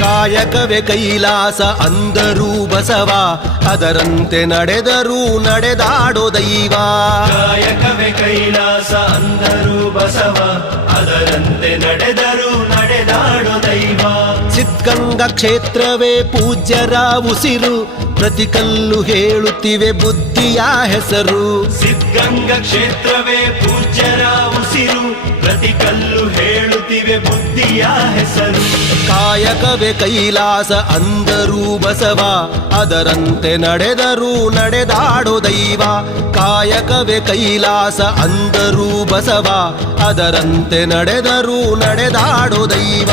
ಕಾಯಕವೇ ಕೈಲಾಸ ಅಂದರೂ ಬಸವ, ಅದರಂತೆ ನಡೆದರೂ ನಡೆದಾಡೋ ದೈವ. ಕಾಯಕವೇ ಕೈಲಾಸ ಅಂದರೂ ಬಸವ, ಅದರಂತೆ ನಡೆದರೂ ನಡೆದಾಡೋ ದೈವ. ಸಿದ್ಧಗಂಗಾ ಕ್ಷೇತ್ರವೇ ಪೂಜ್ಯರ ಉಸಿರು, ಪ್ರತಿ ಕಲ್ಲು ಹೇಳುತ್ತಿವೆ ಬುದ್ಧಿಯ ಹೆಸರು. ಸಿದ್ಧಗಂಗಾ ಕ್ಷೇತ್ರವೇ ಪೂಜ್ಯರ ಉಸಿರು, ಪ್ರತಿ ಕಲ್ಲು ಹೇಳುತ್ತಿವೆ ಬುದ್ಧಿಯ ಹೆಸರು. ಕಾಯಕವೇ ಕೈಲಾಸ ಅಂದರೂ ಬಸವ, ಅದರಂತೆ ನಡೆದರೂ ನಡೆದಾಡೋ ದೈವ. ಕಾಯಕವೇ ಕೈಲಾಸ ಅಂದರೂ ಬಸವ, ಅದರಂತೆ ನಡೆದರೂ ನಡೆದಾಡೋ ದೈವ.